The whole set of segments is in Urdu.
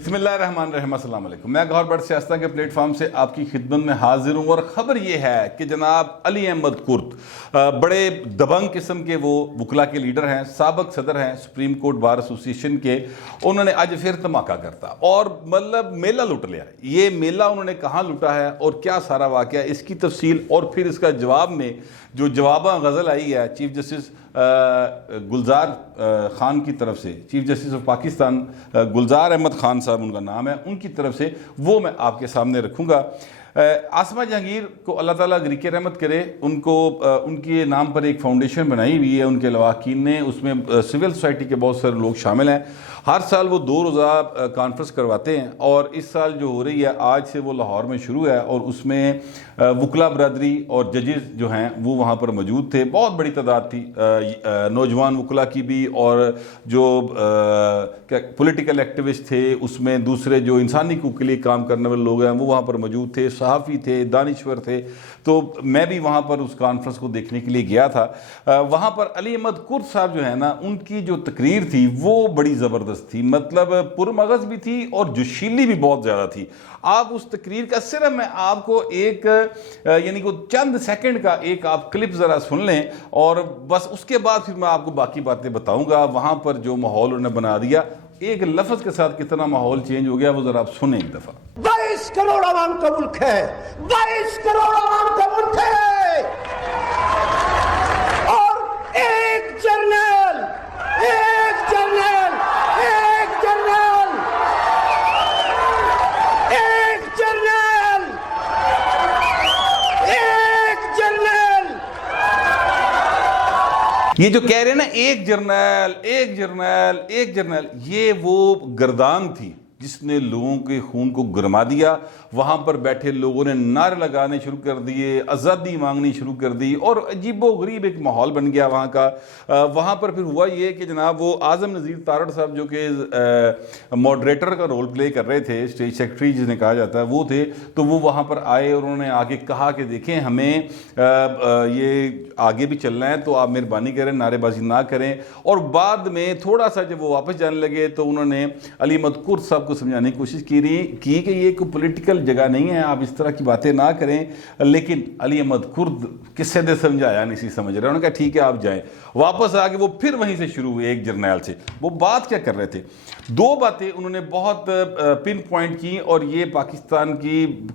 بسم اللہ الرحمن الرحیم، السلام علیکم۔ میں گوہر بٹ سیاستہ کے پلیٹ فارم سے آپ کی خدمت میں حاضر ہوں، اور خبر یہ ہے کہ جناب علی احمد کرد بڑے دبنگ قسم کے وہ وکلا کے لیڈر ہیں، سابق صدر ہیں سپریم کورٹ بار ایسوسی ایشن کے۔ انہوں نے آج پھر دھماکہ کرتا اور مطلب میلہ لوٹ لیا۔ یہ میلہ انہوں نے کہاں لوٹا ہے اور کیا سارا واقعہ، اس کی تفصیل اور پھر اس کا جواب میں جو جواباں غزل آئی ہے چیف جسٹس گلزار خان کی طرف سے، چیف جسٹس آف پاکستان گلزار احمد خان صاحب ان کا نام ہے، ان کی طرف سے وہ میں آپ کے سامنے رکھوں گا۔ عاصمہ جہانگیر کو اللہ تعالیٰ غریق رحمت کرے، ان کے نام پر ایک فاؤنڈیشن بنائی ہوئی ہے ان کے لواحقین نے، اس میں سول سوسائٹی کے بہت سارے لوگ شامل ہیں۔ ہر سال وہ 2 روزہ کانفرنس کرواتے ہیں، اور اس سال جو ہو رہی ہے آج سے وہ لاہور میں شروع ہے، اور اس میں وکلا برادری اور ججز جو ہیں وہ وہاں پر موجود تھے۔ بہت بڑی تعداد تھی نوجوان وکلا کی بھی، اور جو پولیٹیکل ایکٹیوسٹ تھے، اس میں دوسرے جو انسانی حقوق کے لیے کام کرنے والے لوگ ہیں وہ وہاں پر موجود تھے، صحافی تھے، دانشور تھے۔ تو میں بھی وہاں پر اس کانفرنس کو دیکھنے کے لیے گیا تھا۔ وہاں پر علی احمد کرد صاحب جو ہے نا، ان کی جو تقریر تھی وہ بڑی زبردست تھی، مطلب پرمغز بھی تھی اور جوشیلی بھی بہت زیادہ تھی۔ آپ اس تقریر کا صرف میں آپ کو ایک یعنی کہ چند سیکنڈ کا ایک آپ کلپ ذرا سن لیں، اور بس اس کے بعد پھر میں آپ کو باقی باتیں بتاؤں گا۔ وہاں پر جو ماحول انہوں نے بنا دیا، ایک لفظ کے ساتھ کتنا ماحول چینج ہو گیا، وہ ذرا آپ سنیں ایک دفعہ۔ 22 کروڑ عوام کا ملک ہے، 22 کروڑ عوام کا ملک ہے، اور ایک جرنیل یہ جو کہہ رہے ہیں نا ایک جرنیل، یہ وہ گردان تھی جس نے لوگوں کے خون کو گرما دیا۔ وہاں پر بیٹھے لوگوں نے نعرے لگانے شروع کر دیے، آزادی مانگنی شروع کر دی، اور عجیب و غریب ایک ماحول بن گیا وہاں کا۔ وہاں پر پھر ہوا یہ کہ جناب وہ اعظم نذیر تارڑ صاحب جو کہ ماڈریٹر کا رول پلے کر رہے تھے، اسٹیج سیکرٹری جس نے کہا جاتا ہے وہ تھے، تو وہ وہاں پر آئے اور انہوں نے آگے کہا کہ دیکھیں ہمیں یہ آگے بھی چلنا ہے، تو آپ مہربانی کریں نعرے بازی نہ کریں۔ اور بعد میں تھوڑا سا جب وہ واپس جانے لگے تو انہوں نے علی احمد کرد صاحب کو سمجھانے کی کوشش کی کہ یہ کوئی پولیٹیکل جگہ نہیں ہے، آپ اس طرح کی باتیں نہ کریں، لیکن علی احمد کرد کسے دے سمجھایا نہیں سی سمجھ رہے۔ انہوں نے کہا ٹھیک ہے آپ جائیں۔ واپس آگے وہ پھر وہیں سے شروع ہوئے ایک جرنیل سے۔ وہ بات کیا کر رہے تھے؟ 2 باتیں انہوں نے بہت پن پوائنٹ کی، اور یہ پاکستان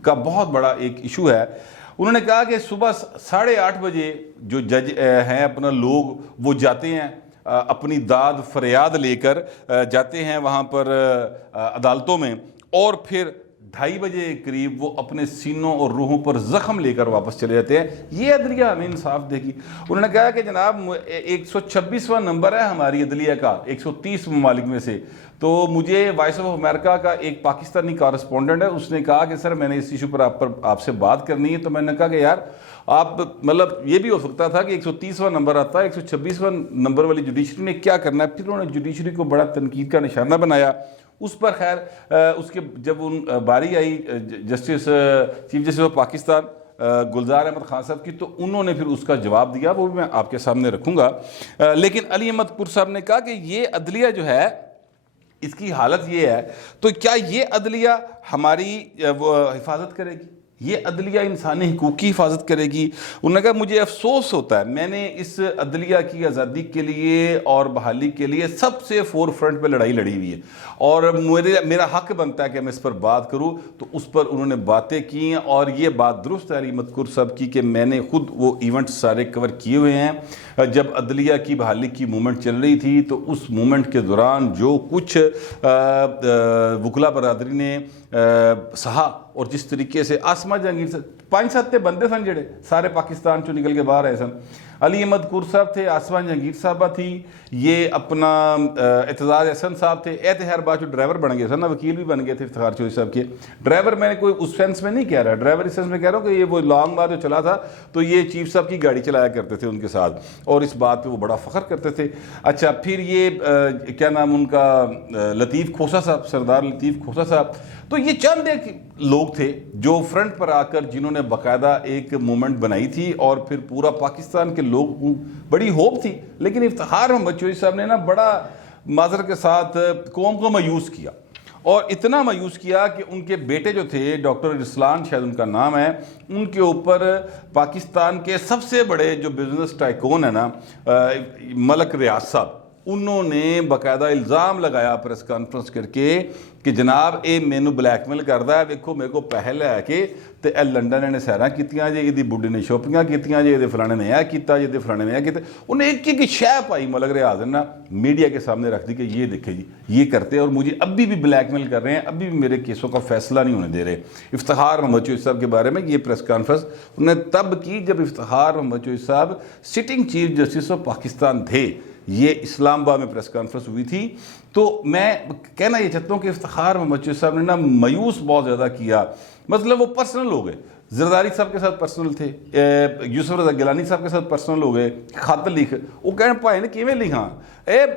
کا بہت بڑا ایک ایشو ہے۔ انہوں نے کہا کہ صبح 8:30 بجے جو جج ہیں اپنا لوگ وہ جاتے ہیں، اپنی داد فریاد لے کر جاتے ہیں وہاں پر عدالتوں میں، اور پھر 2:30 بجے قریب وہ اپنے سینوں اور روحوں پر زخم لے کر واپس چلے جاتے ہیں۔ یہ عدلیہ ہمیں انصاف دے گی؟ انہوں نے کہا کہ جناب 126واں نمبر ہے ہماری عدلیہ کا 130 ممالک میں سے۔ تو مجھے وائس آف امریکہ کا ایک پاکستانی کارسپونڈنٹ ہے، اس نے کہا کہ سر میں نے اس ایشو پر آپ سے بات کرنی ہے۔ تو میں نے کہا کہ یار آپ مطلب یہ بھی ہو سکتا تھا کہ 130واں نمبر آتا ہے، 126واں نمبر والی جوڈیشری نے کیا کرنا ہے؟ پھر انہوں نے جوڈیشری کو بڑا تنقید کا نشانہ بنایا۔ اس پر خیر اس کے جب باری آئی چیف جسٹس آف پاکستان گلزار احمد خان صاحب کی، تو انہوں نے پھر اس کا جواب دیا، وہ بھی میں آپ کے سامنے رکھوں گا۔ لیکن علی احمد کرد صاحب نے کہا کہ یہ عدلیہ جو ہے اس کی حالت یہ ہے، تو کیا یہ عدلیہ ہماری حفاظت کرے گی؟ یہ عدلیہ انسانی حقوق کی حفاظت کرے گی؟ انہوں نے کہا مجھے افسوس ہوتا ہے، میں نے اس عدلیہ کی آزادی کے لیے اور بحالی کے لیے سب سے فور فرنٹ پہ لڑائی لڑی ہوئی ہے، اور میرا حق بنتا ہے کہ میں اس پر بات کروں۔ تو اس پر انہوں نے باتیں کی، اور یہ بات درست ہے علی احمد کرد صاحب کی کہ میں نے خود وہ ایونٹ سارے کور کیے ہوئے ہیں۔ جب عدلیہ کی بحالی کی مومنٹ چل رہی تھی تو اس مومنٹ کے دوران جو کچھ وکلا برادری نے سہا، اور جس طریقے سے عاصمہ جہانگیر سے 5-7 بندے سن جڑے سارے پاکستان چوں نکل کے باہر آئے سن، علی احمد کرد صاحب تھے، عاصمہ جہانگیر صاحبہ تھی، یہ اپنا اعتزاز احسن صاحب تھے، خیر بعد جو ڈرائیور بن گئے تھے نا، وکیل بھی بن گئے تھے افتخار چوہدری صاحب کے۔ ڈرائیور میں نے کوئی اس سینس میں نہیں کہہ رہا، ڈرائیور اس سینس میں کہہ رہا ہوں کہ یہ وہ لانگ مارچ جو چلا تھا تو یہ چیف صاحب کی گاڑی چلایا کرتے تھے ان کے ساتھ، اور اس بات پہ وہ بڑا فخر کرتے تھے۔ اچھا پھر یہ کیا نام ان کا، لطیف کھوسہ صاحب، سردار لطیف کھوسہ صاحب۔ تو یہ چند ایک لوگ تھے جو فرنٹ پر آ کر جنہوں نے باقاعدہ ایک مومنٹ بنائی تھی، اور پھر پورا پاکستان کے لوگوں کو بڑی ہوپ تھی۔ لیکن افتخار محمد چوہدری صاحب نے نا بڑا معذرت کے ساتھ قوم کو مایوس کیا، اور اتنا مایوس کیا کہ ان کے بیٹے جو تھے ڈاکٹر رسلان شاید ان کا نام ہے، ان کے اوپر پاکستان کے سب سے بڑے جو بزنس ٹائکون ہیں نا ملک ریاض صاحب، انہوں نے باقاعدہ الزام لگایا پریس کانفرنس کر کے کہ جناب اے مینو بلیک میل کردا ہے، ویکھو میرے کو پیسے لے کے تے اے لنڈن نے سیراں کیتیاں جی، ایدی بڈھی نے شاپنگاں کیتیاں جی، ایدے فلانے نے یہ کیتا جی، ایدے فلانے نے یہ کیتا۔ انہیں ایک ایک شے پائی ملک ریاض نے میڈیا کے سامنے رکھ دی کہ یہ دیکھیں جی یہ کرتے ہیں اور مجھے ابھی بھی بلیک میل کر رہے ہیں، ابھی بھی میرے کیسوں کا فیصلہ نہیں ہونے دے رہے۔ افتخار محمد چوہدری صاحب کے بارے میں یہ پریس کانفرنس انہوں نے تب کی جب افتخار محمد چوہدری صاحب sitting chief justice of Pakistan تھے، یہ اسلام آباد میں پریس کانفرنس ہوئی تھی۔ تو میں کہنا یہ چاہتا ہوں کہ افتخار محمد چوہدری صاحب نے نا مایوس بہت زیادہ کیا، مطلب وہ پرسنل ہو گئے، زرداری صاحب کے ساتھ پرسنل تھے، یوسف رضا گیلانی صاحب کے ساتھ پرسنل ہو گئے، خط لکھ وہ کہنے پائے نے کیویں لکھاں،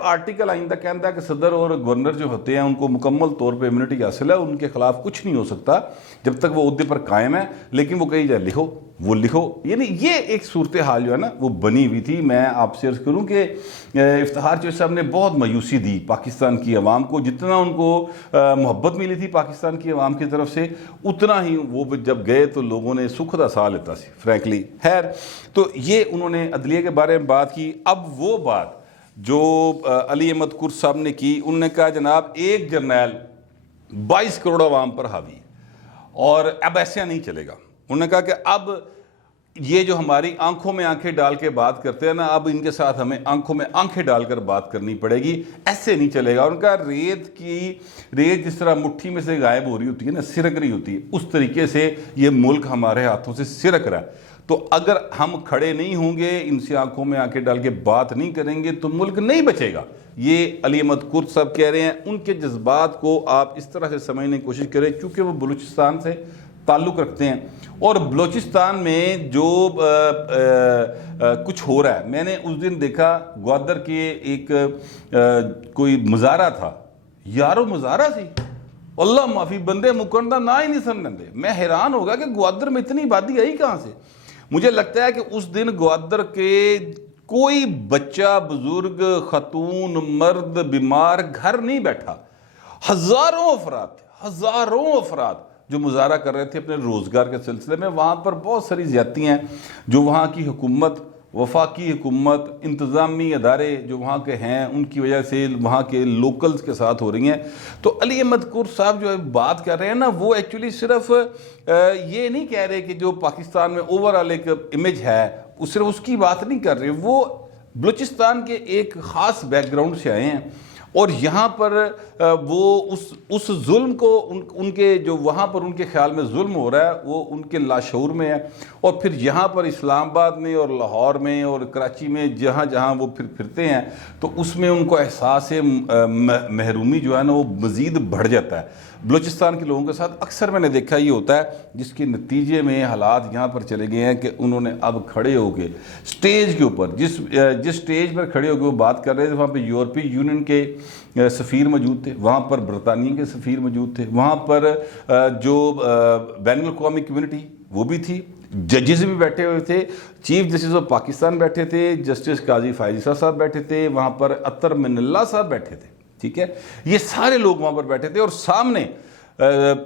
آرٹیکل آئندہ کہتا ہے کہ صدر اور گورنر جو ہوتے ہیں ان کو مکمل طور پہ امیونٹی حاصل ہے، ان کے خلاف کچھ نہیں ہو سکتا جب تک وہ عہدے پر قائم ہے، لیکن وہ کہی جائے لکھو وہ لکھو، یعنی یہ ایک صورتحال جو ہے نا وہ بنی ہوئی تھی۔ میں آپ سے عرض کروں کہ افتخار چوہدری صاحب نے بہت مایوسی دی پاکستان کی عوام کو، جتنا ان کو محبت ملی تھی پاکستان کی عوام کی طرف سے، اتنا ہی وہ جب گئے تو لوگوں نے سکھدا سا لیتا سی فرینکلی۔ خیر، تو یہ انہوں نے عدلیہ کے بارے میں بات کی۔ اب وہ بات جو علی احمد کرد صاحب نے کی، انہوں نے کہا جناب ایک جرنیل 22 کروڑ عوام پر حاوی ہے اور اب ایسے نہیں چلے گا۔ انہوں نے کہا کہ اب یہ جو ہماری آنکھوں میں آنکھیں ڈال کے بات کرتے ہیں نا، اب ان کے ساتھ ہمیں آنکھوں میں آنکھیں ڈال کر بات کرنی پڑے گی، ایسے نہیں چلے گا۔ ان کا ریت جس طرح مٹھی میں سے غائب ہو رہی ہوتی ہے نا، سرک رہی ہوتی ہے، اس طریقے سے یہ ملک ہمارے ہاتھوں سے سرک رہا ہے۔ تو اگر ہم کھڑے نہیں ہوں گے، ان سے آنکھوں میں آنکھیں ڈال کے بات نہیں کریں گے تو ملک نہیں بچے گا۔ یہ علی احمد کرد صاحب کہہ رہے ہیں۔ ان کے جذبات کو آپ اس طرح سے سمجھنے کی کوشش کریں چونکہ وہ بلوچستان سے تعلق رکھتے ہیں، اور بلوچستان میں جو کچھ ہو رہا ہے، میں نے اس دن دیکھا گوادر کے ایک کوئی مظاہرہ تھا، یارو مظاہرہ سی، اللہ معافی بندے مکن دا نہ ہی نہیں سمجھن دے۔ میں حیران ہوگا کہ گوادر میں اتنی آبادی آئی کہاں سے۔ مجھے لگتا ہے کہ اس دن گوادر کے کوئی بچہ، بزرگ، خاتون، مرد، بیمار گھر نہیں بیٹھا، ہزاروں افراد جو مظاہرہ کر رہے تھے اپنے روزگار کے سلسلے میں۔ وہاں پر بہت ساری زیادتیاں ہیں جو وہاں کی حکومت، وفاقی حکومت، انتظامی ادارے جو وہاں کے ہیں ان کی وجہ سے وہاں کے لوکلز کے ساتھ ہو رہی ہیں۔ تو علی احمد کرد صاحب جو بات کر رہے ہیں نا، وہ ایکچولی صرف یہ نہیں کہہ رہے کہ جو پاکستان میں اوورآل ایک امیج ہے صرف اس کی بات نہیں کر رہے، وہ بلوچستان کے ایک خاص بیک گراؤنڈ سے آئے ہیں، اور یہاں پر وہ اس ظلم کو ان کے جو وہاں پر ان کے خیال میں ظلم ہو رہا ہے وہ ان کے لاشعور میں ہے، اور پھر یہاں پر اسلام آباد میں اور لاہور میں اور کراچی میں جہاں جہاں وہ پھرتے ہیں تو اس میں ان کو احساس محرومی جو ہے نا وہ مزید بڑھ جاتا ہے۔ بلوچستان کے لوگوں کے ساتھ اکثر میں نے دیکھا یہ ہوتا ہے، جس کے نتیجے میں حالات یہاں پر چلے گئے ہیں کہ انہوں نے اب کھڑے ہو کے سٹیج کے اوپر جس سٹیج پر کھڑے ہو کے وہ بات کر رہے تھے، وہاں پہ یورپی یونین کے سفیر موجود تھے، وہاں پر برطانیہ کے سفیر موجود تھے، وہاں پر جو بین الاقوامی کمیونٹی وہ بھی تھی، ججز بھی بیٹھے ہوئے تھے، چیف جسٹس آف پاکستان بیٹھے تھے، جسٹس قاضی فائز صاحب بیٹھے تھے، وہاں پر اطہر من اللہ صاحب بیٹھے تھے، ٹھیک ہے، یہ سارے لوگ وہاں پر بیٹھے تھے، اور سامنے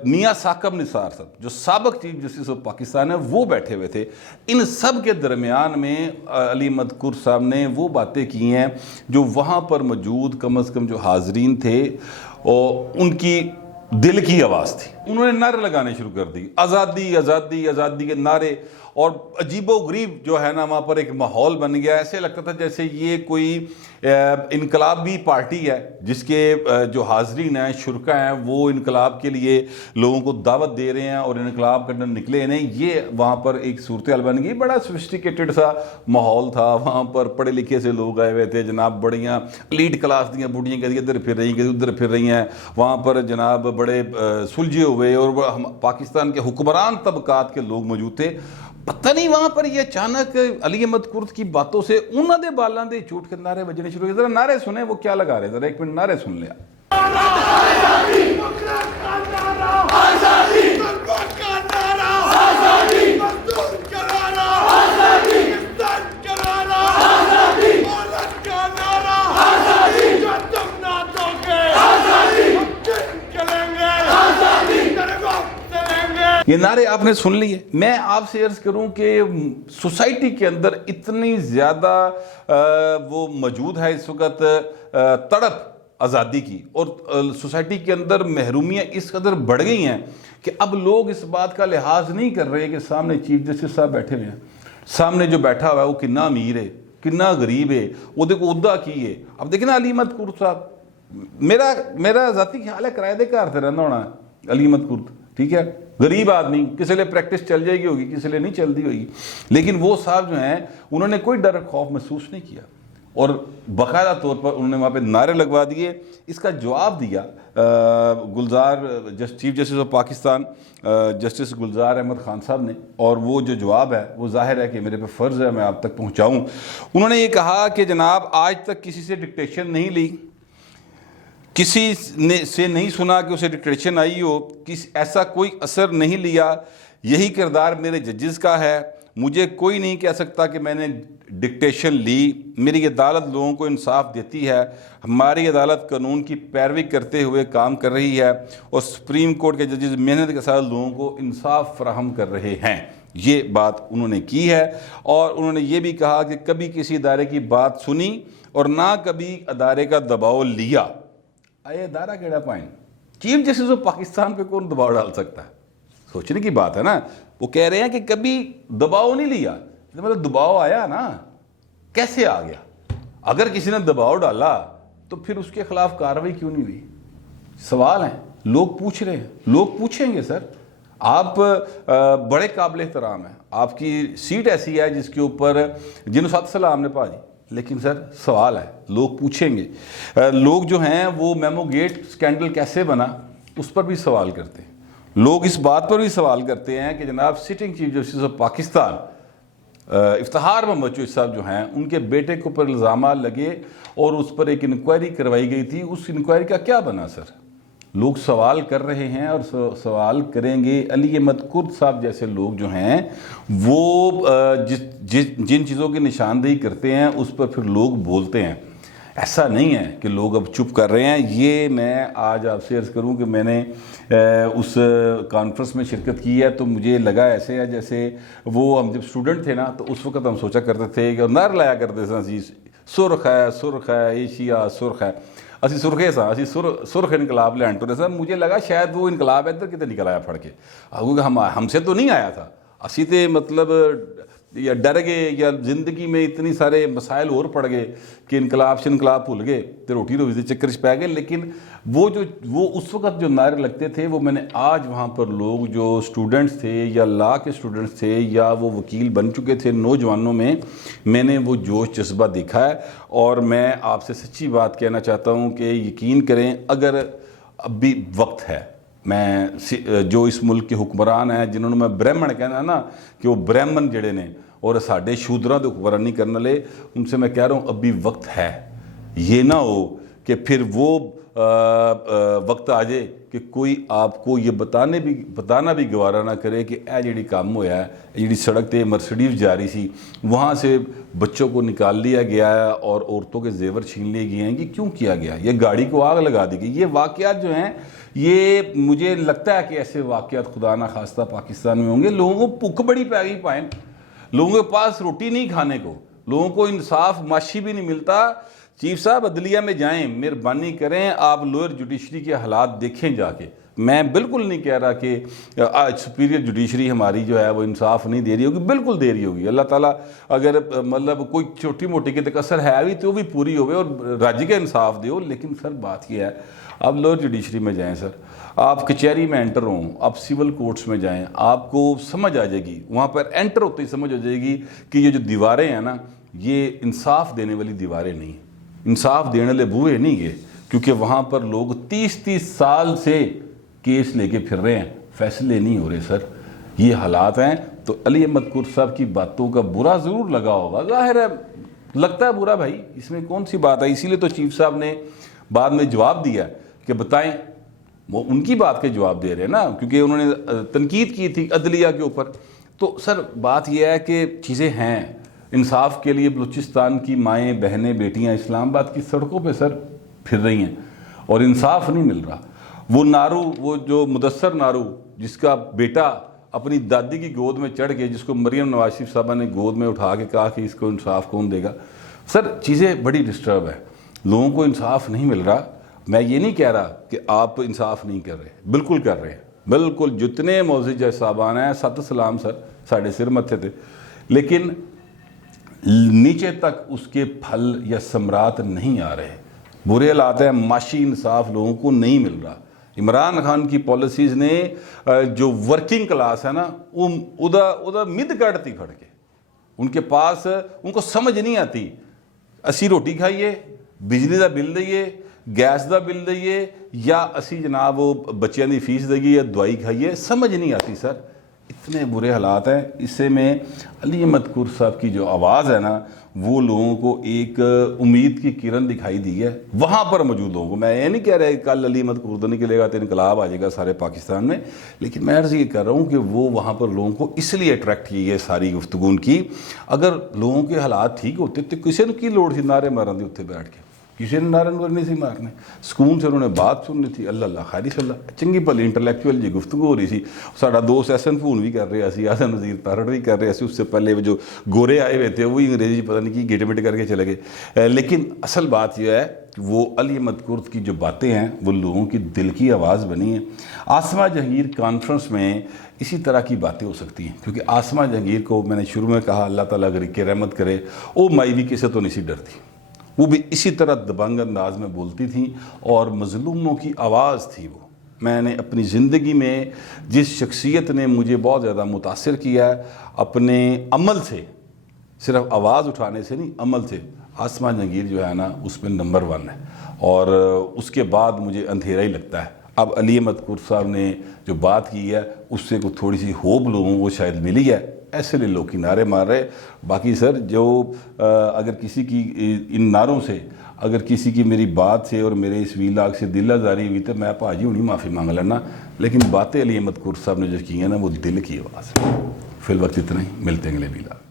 میاں ثاقب نثار صاحب جو سابق چیف جسٹس آف پاکستان ہے وہ بیٹھے ہوئے تھے۔ ان سب کے درمیان میں علی احمد کرد صاحب نے وہ باتیں کی ہیں جو وہاں پر موجود کم از کم جو حاضرین تھے اور ان کی دل کی آواز تھی۔ انہوں نے نعرے لگانے شروع کر دی، آزادی آزادی آزادی کے نعرے، اور عجیب و غریب جو ہے نا وہاں پر ایک ماحول بن گیا، ایسے لگتا تھا جیسے یہ کوئی انقلابی پارٹی ہے جس کے جو حاضرین ہیں، شرکا ہیں، وہ انقلاب کے لیے لوگوں کو دعوت دے رہے ہیں اور انقلاب کرنے نکلے نہیں۔ یہ وہاں پر ایک صورتحال بن گئی، بڑا سوفسٹیکیٹڈ سا ماحول تھا، وہاں پر پڑھے لکھے سے لوگ آئے ہوئے تھے، جناب بڑیاں لیڈ کلاس دیا بوڑھیاں کہتی ادھر پھر رہی ہیں، ادھر پھر رہی ہیں، وہاں پر جناب بڑے سلجھے ہوئے اور پاکستان کے حکمران طبقات کے لوگ موجود تھے۔ پتہ نہیں وہاں پر یہ اچانک علی احمد کرد کی باتوں سے انہوں نے بالاں دے جھوٹ کے نعرے بجنے شروع ہوئے۔ ذرا نعرے سنیں وہ کیا لگا رہے، ذرا ایک منٹ نعرے سن لیا۔ چلیں گے یہ نعرے آپ نے سن لیے. میں آپ سے عرض کروں کہ سوسائٹی کے اندر اتنی زیادہ وہ موجود ہے اس وقت تڑپ آزادی کی, اور سوسائٹی کے اندر محرومیاں اس قدر بڑھ گئی ہیں کہ اب لوگ اس بات کا لحاظ نہیں کر رہے کہ سامنے چیف جسٹس صاحب بیٹھے ہوئے ہیں, سامنے جو بیٹھا ہوا ہے وہ کنا امیر ہے, کنا غریب ہے, وہ دیکھو عہدہ کی ہے. اب دیکھیں نا علی احمد کرد صاحب, میرا ذاتی خیال ہے کرائے دے گھر سے رہنا ہونا ہے علی احمد کرد, ٹھیک ہے, غریب آدمی, کسی لئے پریکٹس چل جائے گی ہوگی, کسی لئے نہیں چلتی ہوگی, لیکن وہ صاحب جو ہیں انہوں نے کوئی ڈر خوف محسوس نہیں کیا اور باقاعدہ طور پر انہوں نے وہاں پہ نعرے لگوا دیے. اس کا جواب دیا Gulzar chief justice of Pakistan justice Gulzar Ahmed Khan Sahab نے, اور وہ جو جواب ہے وہ ظاہر ہے کہ میرے پہ فرض ہے میں آپ تک پہنچاؤں. انہوں نے یہ کہا کہ جناب آج تک کسی سے ڈکٹیشن نہیں لی, کسی نے سے نہیں سنا کہ اسے ڈکٹیشن آئی ہو, ایسا کوئی اثر نہیں لیا. یہی کردار میرے ججز کا ہے. مجھے کوئی نہیں کہہ سکتا کہ میں نے ڈکٹیشن لی. میری عدالت لوگوں کو انصاف دیتی ہے. ہماری عدالت قانون کی پیروی کرتے ہوئے کام کر رہی ہے اور سپریم کورٹ کے ججز محنت کے ساتھ لوگوں کو انصاف فراہم کر رہے ہیں. یہ بات انہوں نے کی ہے, اور انہوں نے یہ بھی کہا کہ کبھی کسی ادارے کی بات سنی اور نہ کبھی ادارے کا دباؤ لیا. آئے ادارہ کیڑا pine, chief justice of Pakistan پہ کون دباؤ ڈال سکتا ہے؟ سوچنے کی بات ہے نا. وہ کہہ رہے ہیں کہ کبھی دباؤ نہیں لیا, مطلب دباؤ آیا نا, کیسے آ گیا؟ اگر کسی نے دباؤ ڈالا تو پھر اس کے خلاف کارروائی کیوں نہیں ہوئی؟ سوال ہیں, لوگ پوچھ رہے ہیں, لوگ پوچھیں گے. سر آپ بڑے قابل احترام ہیں, آپ کی سیٹ ایسی ہے جس کے اوپر جن سات سلام نے پا جی, لیکن سر سوال ہے, لوگ پوچھیں گے. لوگ جو ہیں وہ میمو گیٹ سکینڈل کیسے بنا اس پر بھی سوال کرتے ہیں. لوگ اس بات پر بھی سوال کرتے ہیں کہ جناب sitting chief justice of Pakistan Iftikhar Muhammad Chaudhry Sahab جو ہیں ان کے بیٹے کے اوپر الزامات لگے اور اس پر ایک انکوائری کروائی گئی تھی, اس انکوائری کا کیا بنا؟ سر لوگ سوال کر رہے ہیں اور سوال کریں گے. علی احمد کرد صاحب جیسے لوگ جو ہیں وہ جن چیزوں کی نشاندہی کرتے ہیں اس پر پھر لوگ بولتے ہیں. ایسا نہیں ہے کہ لوگ اب چپ کر رہے ہیں. یہ میں آج آپ سے عرض کروں کہ میں نے اس کانفرنس میں شرکت کی ہے تو مجھے لگا ایسے ہے جیسے وہ ہم جب اسٹوڈنٹ تھے نا تو اس وقت ہم سوچا کرتے تھے کہ نعرہ لایا کرتے تھے جی سرخ ہے, سرخ ہے, ایشیا سرخ ہے, اسی سرخے سا اسی سرخ انقلاب لین ٹورے سر. مجھے لگا شاید وہ انقلاب ادھر کتنے نکل آیا پھڑ کے, کیونکہ ہم سے تو نہیں آیا تھا. اسی تے مطلب یا ڈر گئے یا زندگی میں اتنی سارے مسائل اور پڑ گئے کہ انقلاب سے انقلاب بھول گئے تو روٹی روزی دے چکر پہ گئے. لیکن وہ اس وقت جو نعرے لگتے تھے وہ میں نے آج وہاں پر لوگ جو اسٹوڈنٹس تھے یا لا کے اسٹوڈنٹس تھے یا وہ وکیل بن چکے تھے نوجوانوں میں نے وہ جوش جذبہ دیکھا ہے. اور میں آپ سے سچی بات کہنا چاہتا ہوں کہ یقین کریں اگر اب بھی وقت ہے, میں جو اس ملک کے حکمران ہیں جنہوں نے میں برہمن کہنا نا کہ وہ برہمن جڑے نے اور ساڈے شودراں دے حکمرانی کرنے لے, ان سے میں کہہ رہا ہوں اب بھی وقت ہے. یہ نہ ہو کہ پھر وہ وقت آ جائے کہ کوئی آپ کو یہ بتانا بھی گوارا نہ کرے کہ اے جڑی کام ہویا ہے, جڑی سڑک تے مرسڈیز جا رہی سی وہاں سے بچوں کو نکال لیا گیا ہے اور عورتوں کے زیور چھین لیے گئے ہیں. یہ کیوں کیا گیا؟ یہ گاڑی کو آگ لگا دی گئی. یہ واقعات جو ہیں یہ مجھے لگتا ہے کہ ایسے واقعات خدا نہ خواستہ پاکستان میں ہوں گے. لوگوں کو بھوک بڑی پی گئی پائیں, لوگوں کے پاس روٹی نہیں کھانے کو, لوگوں کو انصاف معاشی بھی نہیں ملتا. چیف صاحب عدلیہ میں جائیں, مہربانی کریں آپ لوئر جوڈیشری کے حالات دیکھیں جا کے. میں بالکل نہیں کہہ رہا کہ سپیریئر جوڈیشری ہماری جو ہے وہ انصاف نہیں دے رہی ہوگی, بالکل دے رہی ہوگی. اللہ تعالیٰ اگر مطلب کوئی چھوٹی موٹی کے تقصر ہے بھی تو وہ بھی پوری ہوئے اور راجی کا انصاف دیو. لیکن سر بات یہ ہے آپ لوئر جوڈیشری میں جائیں, سر آپ کچہری میں انٹر ہوں, آپ سول کورٹس میں جائیں, آپ کو سمجھ آ جائے گی, وہاں پر انٹر ہوتے ہی سمجھ آ جائے گی کہ یہ جو دیواریں ہیں نا یہ انصاف دینے والی دیواریں نہیں, انصاف دینے والے بوئے نہیں گئے. کیونکہ وہاں پر لوگ 30 سال سے کیس لے کے پھر رہے ہیں, فیصلے نہیں ہو رہے. سر یہ حالات ہیں. تو علی احمد کرد صاحب کی باتوں کا برا ضرور لگا ہوگا, ظاہر ہے لگتا ہے برا بھائی, اس میں کون سی بات ہے. اسی لیے تو چیف صاحب نے بعد میں جواب دیا کہ بتائیں, وہ ان کی بات کے جواب دے رہے ہیں نا, کیونکہ انہوں نے تنقید کی تھی عدلیہ کے اوپر. تو سر بات یہ ہے کہ چیزیں ہیں, انصاف کے لیے بلوچستان کی مائیں بہنیں بیٹیاں اسلام آباد کی سڑکوں پہ سر پھر رہی ہیں اور انصاف نہیں مل رہا. وہ نارو, وہ جو مدثر نارو جس کا بیٹا اپنی دادی کی گود میں چڑھ کے، جس کو مریم نواز شریف صاحبہ نے گود میں اٹھا کے کہا کہ اس کو انصاف کون دے گا. سر چیزیں بڑی ڈسٹرب ہے، لوگوں کو انصاف نہیں مل رہا. میں یہ نہیں کہہ رہا کہ آپ انصاف نہیں کر رہے، بالکل کر رہے ہیں، بالکل. جتنے معزز جج صاحبان ہیں، ست سلام سر، ساڑھے سر متھے تھے، لیکن نیچے تک اس کے پھل یا ثمرات نہیں آ رہے. برے حالات ہیں، معاشی انصاف لوگوں کو نہیں مل رہا. عمران خان کی پالیسیز نے جو ورکنگ کلاس ہے نا، وہ ادا مد کٹتی پھڑ کے. ان کے پاس، ان کو سمجھ نہیں آتی، اسی روٹی کھائیے، بجلی دا بل دئیے، گیس دا بل دئیے، یا اسی جناب وہ بچیاں دی فیس دئیے یا دوائی کھائیے. سمجھ نہیں آتی سر، اتنے برے حالات ہیں. اس سے میں علی احمد کرد صاحب کی جو آواز ہے نا، وہ لوگوں کو ایک امید کی کرن دکھائی دی ہے وہاں پر موجود لوگوں کو. میں یہ نہیں کہہ رہا کہ کل علی احمد کرد نکلے گا تو انقلاب آ جائے گا سارے پاکستان میں، لیکن میں عرض یہ کر رہا ہوں کہ وہ وہاں پر لوگوں کو اس لیے اٹریکٹ کی ہے ساری گفتگو کی. اگر لوگوں کے حالات ٹھیک ہوتے تو کسی نے کی لوڑ تھی نعرے مارن دی اتنے بیٹھ کے؟ کسی نے نعرے نہیں سی مارنے، سکون سے انہوں نے بات سننی تھی. اللہ اللہ خیری صلی اللہ، چنگی بھلی انٹلیکچوئل جی گفتگو ہو رہی سی. ساڈا دوست احسن پھون بھی کر رہا سی، اعظم نذیر تارڑ بھی کر رہے سی. اس سے پہلے جو گورے آئے ہوئے تھے وہی انگریزی پتہ نہیں کی گٹ مٹ کر کے چلے گئے. لیکن اصل بات یہ ہے وہ علی احمد کرد کی جو باتیں ہیں وہ لوگوں کی دل کی آواز بنی ہیں. آسمہ جہانگیر کانفرنس میں اسی طرح کی باتیں ہو سکتی ہیں، کیونکہ آسمہ جہانگیر کو میں نے شروع میں کہا اللہ تعالیٰ اگر کہ رحمت کرے، وہ مائی کسی تو نہیں سی ڈرتی. وہ بھی اسی طرح دبنگ انداز میں بولتی تھیں اور مظلوموں کی آواز تھی وہ. میں نے اپنی زندگی میں جس شخصیت نے مجھے بہت زیادہ متاثر کیا ہے اپنے عمل سے، صرف آواز اٹھانے سے نہیں، عمل سے، آسمہ جہانگیر جو ہے نا اس میں نمبر 1 ہے. اور اس کے بعد مجھے اندھیرا ہی لگتا ہے. اب علی احمد کرد صاحب نے جو بات کی ہے اس سے کوئی تھوڑی سی ہوپ لوگوں کو شاید ملی ہے، ایسے لیے لوگ کی نعرے مار رہے. باقی سر جو اگر کسی کی ان نعروں سے، اگر کسی کی میری بات سے اور میرے اس ویلاگ سے دل آزاری ہوئی تو میں پاجی ہونی معافی مانگ لینا. لیکن باتیں علی احمد کرد صاحب نے جو کی ہیں نا وہ دل کی آواز ہے. فی الوقت اتنا ہی، ملتے ہیں اگلے ویلاگ.